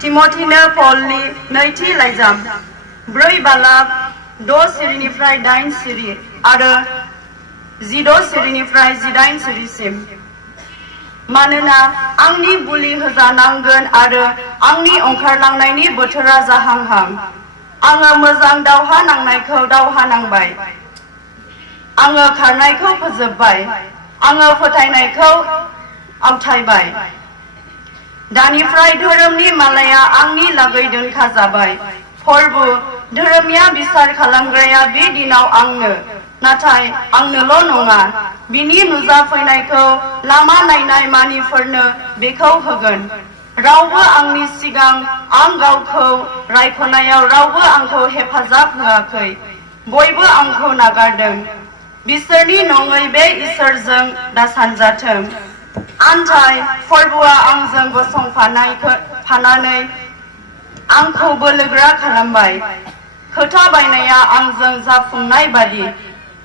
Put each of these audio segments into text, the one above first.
तिमथिनो पलनि नैथि लाइजाम 4 बालाक 6 सिरिनिफ्राय 8 सिरि आरो 16 सिरिनिफ्राय 18 सिरिसिम। मानोना आंनि बुलि होजानांगोन आरो आंनि ओंखारलांनायनि बोथोरा जाहांहां। आङो मोजां दावहा नांनायखौ दावहा नांबाय। आङो खारनायखौ फोजोबबाय। आङो फोथायनायखौ आवथायबाय। दानिफ्राय धोरोमनि मालाया आंनि लागै दोनखाजाबाय। प्रभु धोरोमनिया बिसार खालामग्राया बे दिनाव आंनो, नाथाय आंनोल' नङा, बिनि नुजाफैनायखौ लामा नायनाय मानिफोरनो बेखौ होगोन। रावबो आंनि सिगां आं गावखौ रायख'नायाव रावबो आंखौ हेफाजाब होआखै। बयबो आंखौ नागारदों। बिसोरनि नङै बे इसोरजों दासानजाथों। आन्थाय प्रभुआ आंजों गसंफानानै आंखौ बोलोगोरा खालामबाय। खोथा बायनाया आंजों जाफुंनाय बादि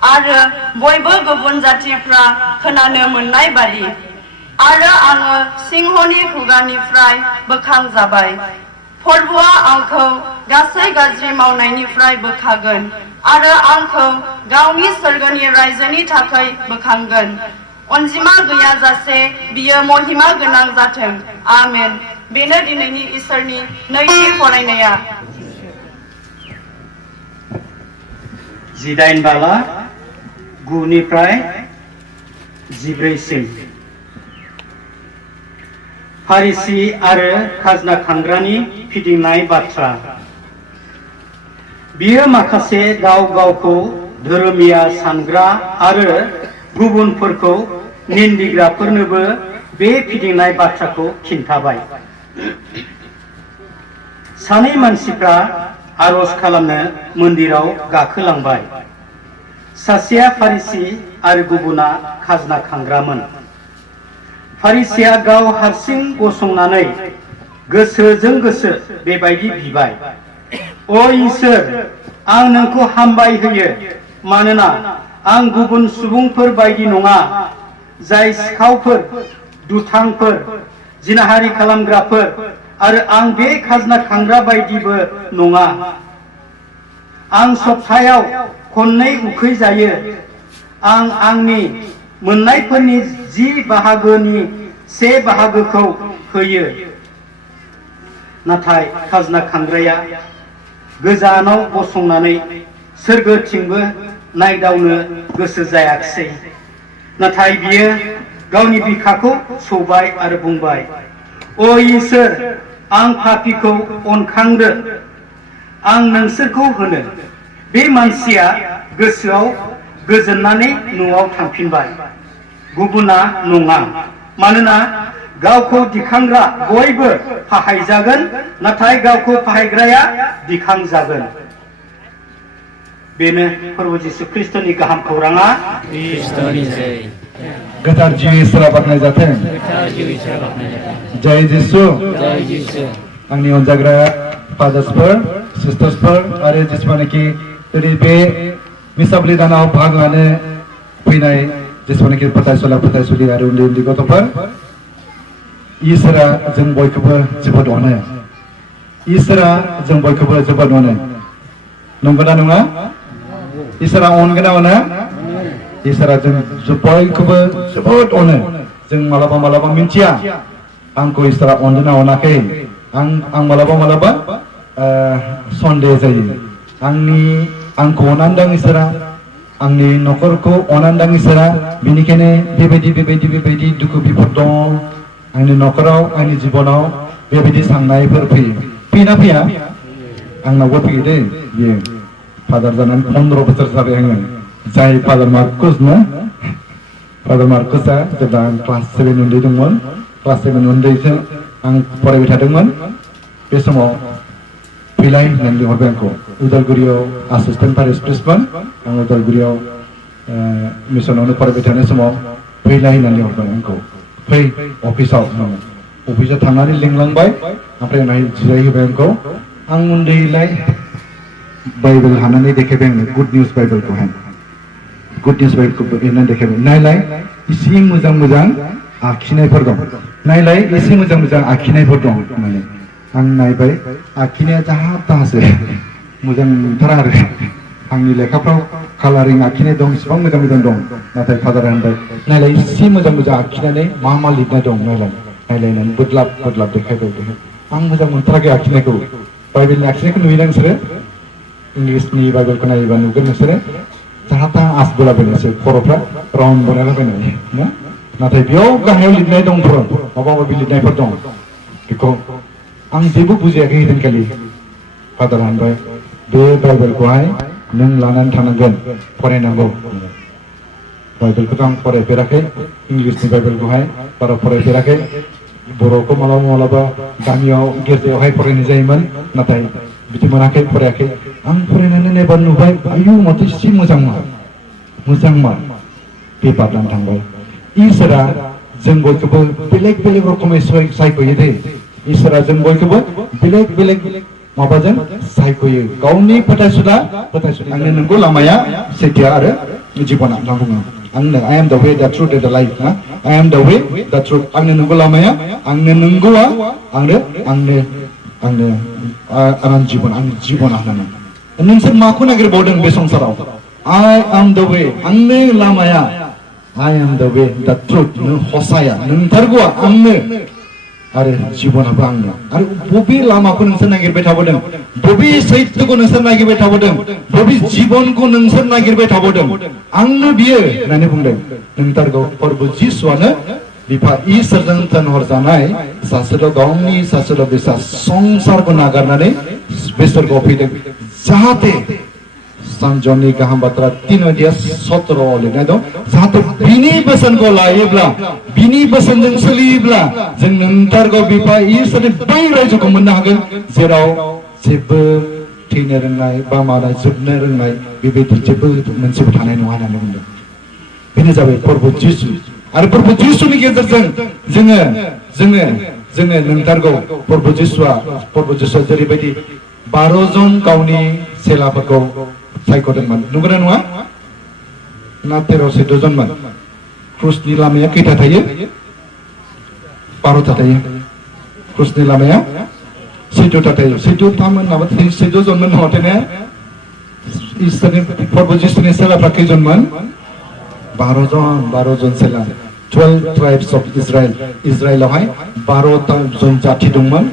आरो बयबो गुबुन जातिफ्रा खोनानो मोननाय बादि। आरो आङो सिंहनि खुगानिफ्राय बोखांजाबाय। प्रभुआ आंखौ गासै गाज्रि मावनायनिफ्राय बोखागोन आरो आंखौ गावनि सोरगोनि रायजोनि थाखाय बोखांगोन। अनजिमा गैयाजासे बियो महिमा गोनां जाथों। आमेन। बेनो दिनैनि इसोरनि नैथि फरायनाया। 18 बालाक 9निफ्राय 14सिम। फारिसी आरो खाजना खांग्रानि फिदिंनाय बाथ्रा। बियो माखासे गाव गावखौ धोरोमिया सानग्रा आरो गुबुनफोरखौ निन्दिग्राफोरनोबो बे फिदिंनाय बाथ्राखौ खिन्थाबाय। सानै मानसिफ्रा आरज खालामनो मन्दिराव गाखोलांबाय। सासेया फारिसी आरो गुबुना खाजना खांग्रामोन। फारिसीया गाव हारसिं गसंनानै गोसोजों गोसो बेबायदि बिबाय, "अ इसोर, आं नोंखौ हामबाय होयो, मानोना आं गुबुन सुबुंफोर बायदि नङा, जाय सिखावफोर, दुथांफोर, जिनाहारि खालामग्राफोर, आरो आं बे खाजना खांग्रा बायदिबो नङा। आं सप्तायाव खननै उखै जायो। आं आंनि मोननायफोरनि 10 बाहागोनि 1 बाहागोखौ होयो।" नाथाय खाजना खांग्राया गोजानाव गसंनानै सोरगोथिंबो नायदावनो गोसो जायाखिसै। नाथाय बियो गावनि बिखाखौ सौबाय आरो बुंबाय, "अ इसोर, आं पापीखौ अनखांदो। आं नोंसोरखौ होनो।" बे मानसिया गोसोआव गोजोननानै न'आव थांफिनबाय। गुबुना नङा, मानोना गावखौ दिखांग्रा बयबो फाहायजागोन, नाथाय गावखौ फाहायग्राया दिखांजागोन। बेनो प्रभु जिसु ख्रिस्टनि गाहाम खौराङा। गोथार जिउ इसोरा बाख्नाय जाथों। जय जिसु। आंनि अनजाग्रा फादार्सफोर, सिस्टार्सफोर आरो जेसेबांनाखि दिनै बे मिसाबलि दानाव बाहागो लानो फैनाय जेसेबांनाखि फोथायसुलि आरो उन्दै उन्दै गथ'फोर, इसोरा जों बयखौबो जोबोद अनो। इसोरा जों बयखौबो जोबोद अनो। नंगौना नङा? इसोरा अनगोन ना अना? इसोरा जों बयखौबो जोबोद अनो। जों मालाबा मालाबा मिन्थिया आंखौ इसोरा अनदोंना अनाखै। आं मालाबा सन्देह जायो। आंखौ अनांदों इसोरा, आंनि न'खरखौ अनांदों इसोरा, बेनिखायनो बेबायदि दुखु बिपद दङ आंनि न'खराव, आंनि जिबनाव। बेबायदि साननायफोर फैयोना फैया? आंनावबो फैयो दे। बियो फादार जानानै 15 बोसोर जाबाय आङो। जाय फादार मार्कस ना, फादार मार्कसआ जेब्ला आं क्लास 7 उन्दै दंमोन, क्लास 7 उन्दैसो आं फरायबाय थादोंमोन, बे समाव फैलाय होननानै लिंहरबाय आंखौ। उदालगुरियाव एसिस्टेन्ट पारिश प्रिस्टमोन। आं उदालगुरियाव मिसनावनो फरायबाय थानाय समाव फैलाय होननानै लिंहरबाय आंखौ। फै अफिसाव होननानै। अफिसाव थांनानै लिंलांबाय, ओमफ्राय उनाव जिरायहोबाय आंखौ। आं उन्दैलाय बाइबेल हानानै देखायबाय आंनो, गुड निउज बाइबेलखौहाय। गुड निउज बाइबेलखौ एरनानै देखायबाय। नायलाय एसे मोजां आखिनायफोर दं, नायलाय एसे मोजां आखिनायफोर दं होननानै। आं नायबाय आखिनाया जाहा ताहासो मोजांथार आरो आंनि लेखाफ्राव कालारिं आखिनाय दं इसिबां मोजां मोजां दं नाथाय फादारा होनबाय नायलाय एसे मोजां मोजां आखिनानै मा लिरनाय दं नायलायनानै बोदलाब बोदलाब देखायबाय आं मोजां मोनथाराखै आखिनायखौ बाइबेलनि आखिनायखौ नुयोना नोंसोरो इंलिसनि बाइबेलखौ नायोबा नुगोन नोंसोरो जाहा ताहा आस बोलाबायनायसो खर'फ्रा राउन्ड बनायलाबायनाय ना नाथाय बेयाव गाहायाव लिरनाय दं माबा माबि लिरनायफोर दं बेखौ आं जेबो बुजियाखै हिदिनखालि फादारा होनबाय बे बाइबेलखौहाय नों लानानै थानांगोन फरायनांगौ बाइबेलखौथ' आं फरायफेराखै इंलिसनि बाइबेलखौहाय बारा फरायफेराखै बर'खौ मालाबा मालाबा गामियाव गिर्जायावहाय फरायनाय जायोमोन नाथाय बिदि मोनाखै फरायाखै आं फरायनानै नायबा नुबाय आयु माथो एसे मोजांमोन बे बाबनानै थांबाय इसोरा जों बयखौबो बेलेग बेलेग रोखोमै सायख'यो दे इसोरा जों बयखौबो बेलेग बेलेग माबाजों सायख'यो गावनि फोथायसुला आंनो नंगौ लामाया सैथो आरो जिबना होनना बुङो आंनो I am the way the truth and the life ना I am the way the truth आंनो नंगौ लामाया आंनो नंगौआ आंनो जिबन आंनि जिबना होननानै नोंसोर माखौ नागिरबावदों बे संसाराव I am the way आंनो लामाया I am the way the truth नों हसाया नोंथारगौआ आंनो आरो जिबनाबो आंनो आरो बबे लामाखौ नोंसोर नागिरबाय थाबोदों बबे सैथोखौ नोंसोर नागिरबाय थाबोदों बबे जिबनखौ नोंसोर नागिरबाय थाबोदों आंनो बियो होननानै बुंदों नोंथारगौ प्रभु जिसुआनो बिफा इसोरजों थिनहरजानाय सासेल' गावनि सासेल' बिसा संसारखौ नागारनानै बे सोरगोआव फैदों जाहाथे सानजौनि गाहाम बाथ्रा 3:17 लिरनाय दं जाहाथे बिनि बोसोनखौ लायोब्ला बिनि बोसोनजों सोलियोब्ला जों नोंथारगौ बिफा इसोरनि बै रायजोखौ मोननो हागोन जेराव जेबो थैनो रोंनाय बा मानाय जोबनो रोंनाय बेबायदि जेबो मोनसेबो थानाय नङा होननानै बुंदों बेनो जाबाय प्रभु जिसु आरो प्रभु जिसुनि गेजेरजों जोङो नोंथारगौ प्रभु जिसुआ जेरैबायदि 12 जन गावनि चेलाफोरखौ सायख'दोंमोन नंगौना नङा ना 13-14 जनमोन क्रुसनि लामाया खैथा थायो 12था थायो क्रुसनि लामाया 14था थायो 14थामोन नामा 14 जनमोन नामाथाय ने इसोरनि प्रभु जिसुनि चेलाफ्रा खैजनमोन 12 जन चेला 12 ट्राइब्स अफ इजराइलावहाय 12 जन जाति दंमोन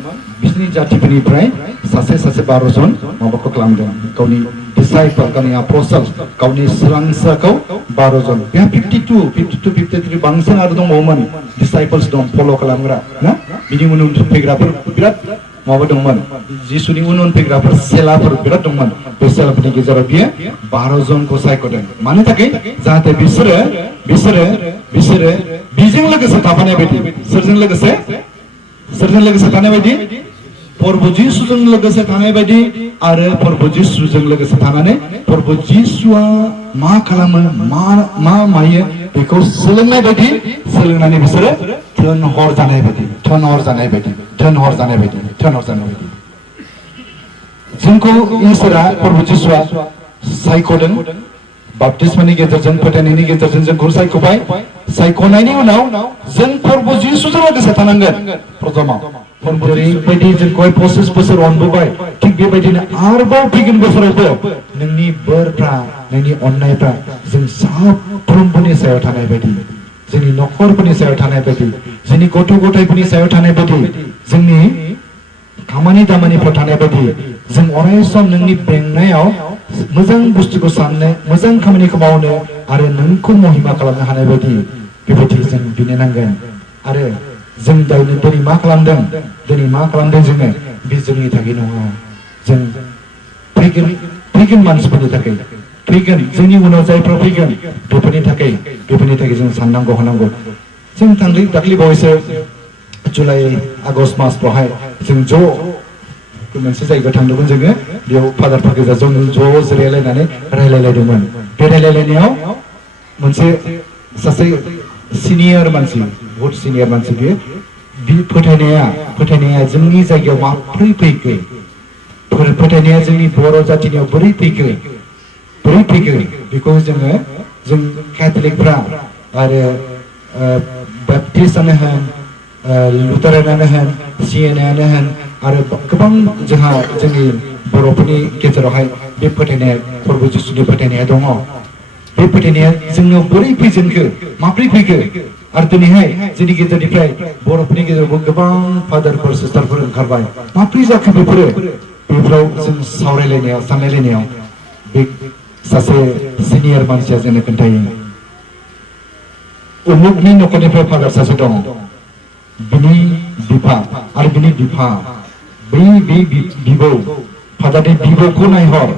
बिसोरनि जातिफोरनिफ्राय सासे 12 जन माबाखौ खालामदों गावनि डिसाइपल गावनि आपोस्टल गावनि सोलोंसाखौ 12 जन बेहा 52-53 बांसिन आरो दंबावोमोन डिसाइपल्स दं फल' खालामग्रा ना बिनि उन फैग्राफोर बिराद माबा दंमोन जिसुनि उन फैग्राफोर सेलाफोर बिराद दंमन बे सेलाफोरनि गेजेराव बियो 12 जनखौ सायख'दों मानि थाखाय जाहाथे बिसोरो बिजों लोगोसे थाफानाय बायदि सोरजों लोगोसे थानाय बायदि प्रभु जिसुजों लोगोसे थानाय बायदि आरो प्रभु जिसुजों लोगोसे थानानै प्रभु जिसुआ मा खालामो मा मायो बेखौ सोलोंनाय बायदि सोलोंनानै बिसोरो थोनहर जानाय बायदि जोंखौ इसोरा प्रभु जिसुआ सायख'दों बाप्तिस्मानि गेजेरजों फोथायनायनि गेजेरजों जोंखौ सायख'बाय सायख'नायनि उनाव जों प्रभु जिसुजों लोगोसे थानांगोन प्रथमाव जेरैबायदि जोंखौहाय 25 बोसोर अनबोबाय थिग बेबायदिनो आरोबाव फैगोन बोसोरावबो नोंनि बोरफ्रा नोंनि अननायफ्रा जों साफ्रोमबोनि सायाव थानाय बायदि जोंनि न'खरफोरनि सायाव थानाय बायदि जोंनि गथ' गथायफोरनि सायाव थानाय बायदि जोंनि खामानि दामानिफ्राव थानाय बायदि जों अराय सम नोंनि बेंनायाव मोजां बुस्थुखौ साननो मोजां खामानिखौ मावनो आरो नोंखौ महिमा खालामनो हानाय बायदि बेबायदि जों बिनो नांगोन आरो जों दिनै मा खालामदों जोङो बे जोंनि थाखाय नङा जों फैगोन मानसिफोरनि थाखाय फैगोन जोंनि उनाव जायफ्रा फैगोन बेफोरनि थाखाय जों साननांगौ हनांगौ जों दाख्लि बावैसो जुलाइ आगष्ट मासफ्रावहाय जों ज' मोनसे जायगायाव थांदोंमोन जोङो बेयाव फादारफोर गोजा जों ज' जिरायलायनानै रायलायलायदोंमोन बे रायलायलायनायाव मोनसे सासे सिनियर मानसि बहुत सिनियर मानसि बे फोथायनाया जोंनि जायगायाव माब्रै फैखो फोथायनाया जोंनि बर' जातिनियाव बोरै फैखो बेखौ जों केथलिकफ्रा आरो बेप्टिस्टआनो होन लुथारानानो होन सिएनआनो होन आरो गोबां जोंहा जोंनि बर'फोरनि गेजेरावहाय बे फोथायनाया फोरबो जिसुनि फोथायनाया दङ बे फोथायनाया जोंनाव बोरै फैजेनखो माब्रै फैखो आरो दिनैहाय जोंनि गेजेरनिफ्राय बर'फोरनि गेजेरावबो गोबां फादारफोर सिस्टारफोर ओंखारबाय माब्रै जाखो बेफोराव जों सावरायलायनायाव सानलायलायनायाव बे सासे सिनियर मानसिया जोंनो खोन्थायो उमुकनि न'खरनिफ्राय फादार सासे दं बिनि बिफा आरो बिनि बिफा बै बिबौ फादारनि बिबौखौ नायहर